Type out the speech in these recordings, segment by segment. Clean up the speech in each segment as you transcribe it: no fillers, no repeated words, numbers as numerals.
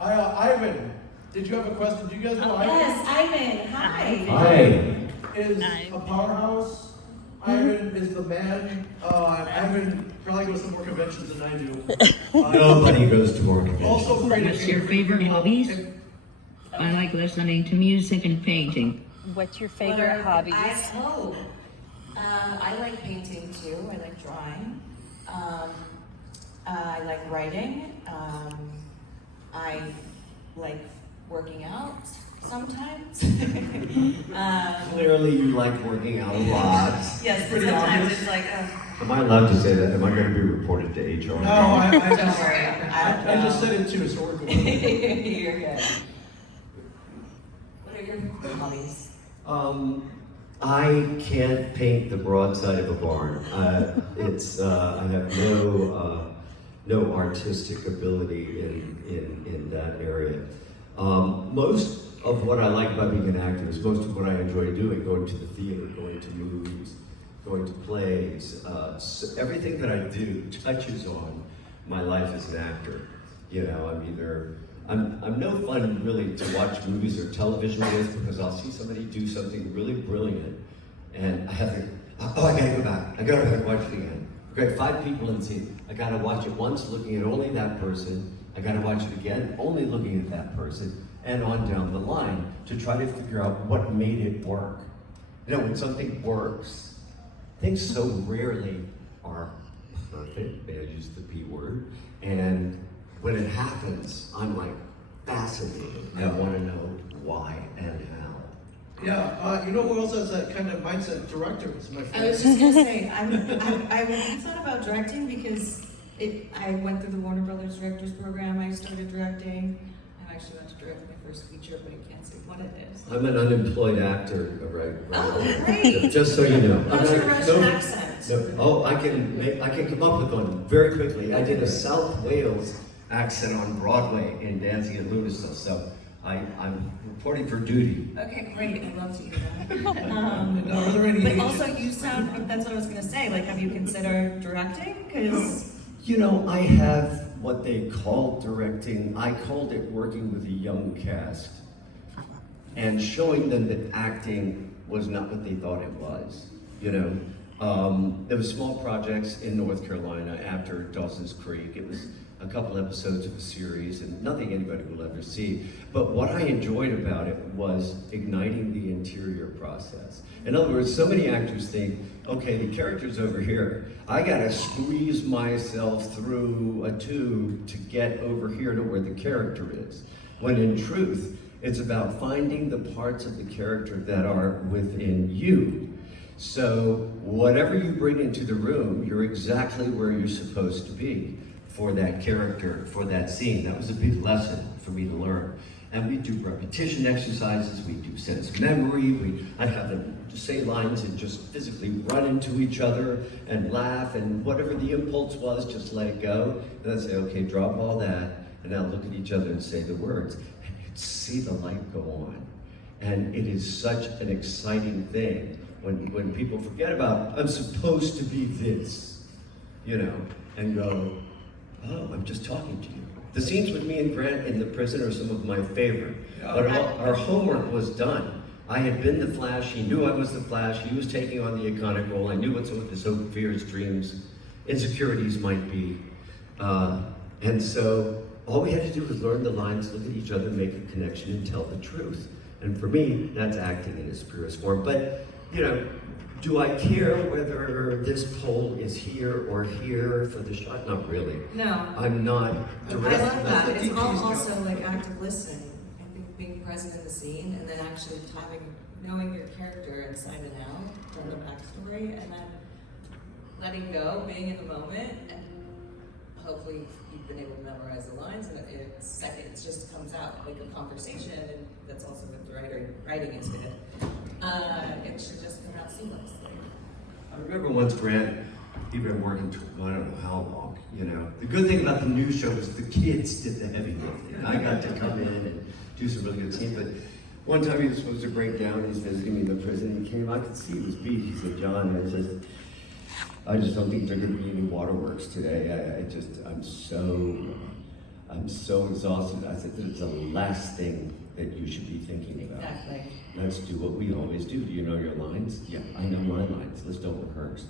Ivan, did you have a question? Do you guys know Ivan? Yes, Ivan. Hi. Hi. Is a powerhouse. Ivan is the man. Ivan probably goes to more conventions than I do. Nobody goes to more conventions. Also great. What's your favorite hobbies? I like listening to music and painting. What's your favorite hobbies? I like painting too. I like drawing. I like writing. I like working out sometimes. Clearly you like working out a lot. Yes, Pretty sometimes obvious. it's like, Am I allowed to say that? Am I going to be reported to HR? No, I don't worry. I just said it too, so we're good. You're good. What are your hobbies? I can't paint the broadside of a barn. I have no artistic ability in that area. Most of what I like about being an actor is most of what I enjoy doing, going to the theater, going to movies, going to plays. So everything that I do touches on my life as an actor. You know, I'm no fun really to watch movies or television with, because I'll see somebody do something really brilliant and I have to, I gotta go back. I gotta watch it again. We've got 5 people in the scene. I gotta watch it once looking at only that person. I gotta watch it again, only looking at that person, and on down the line to try to figure out what made it work. You know, when something works, things so rarely are perfect. May I use the P word? And when it happens, I'm like fascinated. I want to know why and how. Yeah, you know who else has that kind of mindset? Directors, my friend. I was just gonna say, I thought about directing because I went through the Warner Brothers Directors Program. I started directing. I actually went to direct my first feature, but I can't say what it is. I'm an unemployed actor, right? Oh, great! Just so you know. How's your Russian accent? No, I can come up with one very quickly. I did a South Wales accent on Broadway in Dancing at Louisville, so I'm reporting for duty. Okay, great. I'd love to hear that. Are there any But agents? also, you sound, that's what I was gonna say, like, have you considered directing? Because, You know, I have what they call directing. I called it working with a young cast and showing them that acting was not what they thought it was. You know, there was small projects in North Carolina after Dawson's Creek. It was a couple episodes of a series and nothing anybody will ever see. But what I enjoyed about it was igniting the interior process. In other words, so many actors think, okay, the character's over here. I gotta squeeze myself through a tube to get over here to where the character is. When in truth, it's about finding the parts of the character that are within you. So whatever you bring into the room, you're exactly where you're supposed to be for that character, for that scene. That was a big lesson for me to learn. And we do repetition exercises, we do sense memory, I'd have them say lines and just physically run into each other and laugh, and whatever the impulse was, just let it go. And then say, okay, drop all that, and now look at each other and say the words. And you'd see the light go on. And it is such an exciting thing when people forget about, I'm supposed to be this, you know, and go, oh, I'm just talking to you. The scenes with me and Grant in the prison are some of my favorite. But our homework was done. I had been the Flash, he knew I was the Flash, he was taking on the iconic role, I knew what some of his hopes, fears, dreams, insecurities might be. And so all we had to do was learn the lines, look at each other, make a connection, and tell the truth. And for me, that's acting in its purest form. But, you know, do I care whether this pole is here or here for the shot? Not really. no. I'm not I direct. love that. It's DP's also job. like active listening. I think being present in the scene and then actually knowing your character inside and out, from the backstory, and then letting go, being in the moment, and hopefully you've been able to memorize the lines, and in a second it just comes out like a conversation, and that's also with the writing is good. It should just come out seamlessly. I remember once Grant, he'd been working, I don't know how long, you know. The good thing about the new show is the kids did the heavy lifting. I got to come in and do some really good scenes, but one time he was supposed to break down, he was visiting me in the prison, he came, I could see he was beat. He said, John, I just don't think they're gonna be any waterworks today. I'm so I'm so exhausted. I said, "This is the last thing that you should be thinking about. Exactly. Let's do what we always do. Do you know your lines? Yeah, I know my lines. Let's don't rehearse.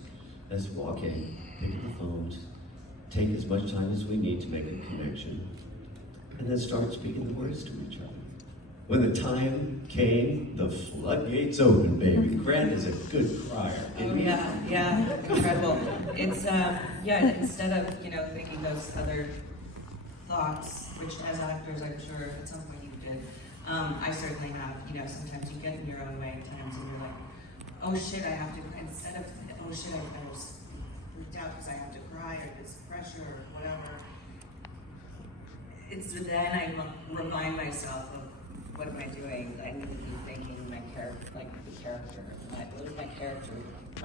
Let's walk in, pick up the phones, take as much time as we need to make a connection, and then start speaking the words to each other." When the time came, the floodgates opened, baby. Grant is a good crier. Oh yeah, incredible. It's instead of thinking those other thoughts, which as actors I'm sure at some point you did, I certainly have. Sometimes you get in your own way at times, and you're like, oh shit, I have to. Instead of oh shit, I was freaked out because I have to cry or this pressure or whatever. It's then I remind myself of what am I doing? I need to be thinking my character, like the character. What is my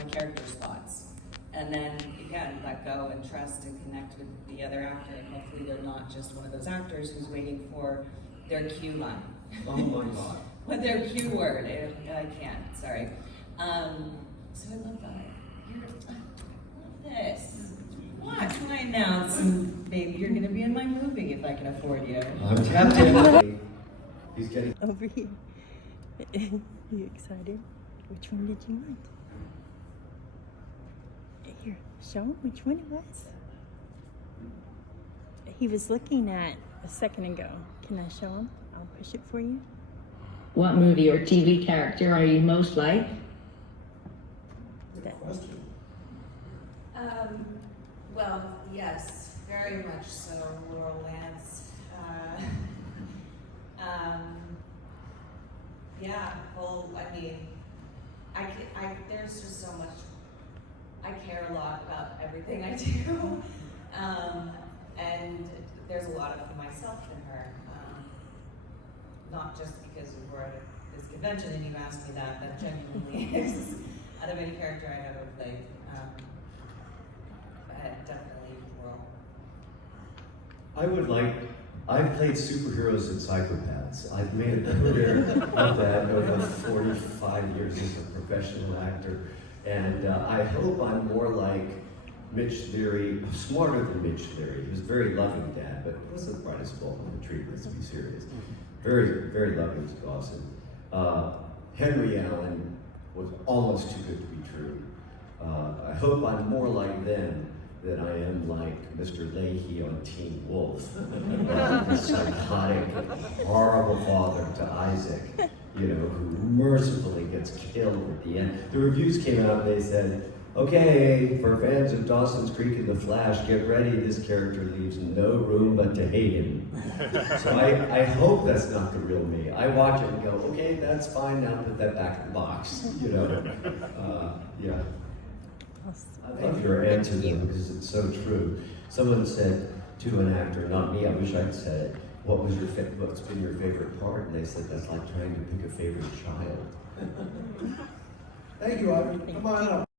character's thoughts? And then again, let go and trust and connect with the other actor. And hopefully they're not just one of those actors who's waiting for their cue line. Oh my God. What their cue word? I can't. Sorry. So I love that. I love this. Watch when I announce, baby, you're gonna be in my movie if I can afford you. I'm tapped in. He's getting Over here. You excited? Which one did you want? Here, show him which one it was. He was looking at a second ago. Can I show him? I'll push it for you. What movie or TV character are you most like? Good question. Well, yes, very much so, Laurel Lance. There's just so much, I care a lot about everything I do, and there's a lot of myself in her, not just because we're at this convention and you asked me that genuinely is out of any character I've ever played. Definitely Laurel. I've played superheroes and psychopaths. I've made a career of that over 45 years as a professional actor. And I hope I'm more like Mitch Leary, smarter than Mitch Leary. He was a very loving dad, but wasn't the brightest bulb on the tree, let's be serious. Very, very loving to Dawson. Henry Allen was almost too good to be true. I hope I'm more like them than I am like Mr. Leahy on Teen Wolf. The psychotic, horrible father to Isaac, who mercifully gets killed at the end. The reviews came out and they said, okay, for fans of Dawson's Creek and The Flash, get ready, this character leaves no room but to hate him. So I hope that's not the real me. I watch it and go, okay, that's fine, now put that back in the box, yeah. I love your answer though, because it's so true. Someone said to an actor, not me, I wish I'd said it, what's been your favorite part? And they said, that's like trying to pick a favorite child. Thank you, Ivan. Come on up.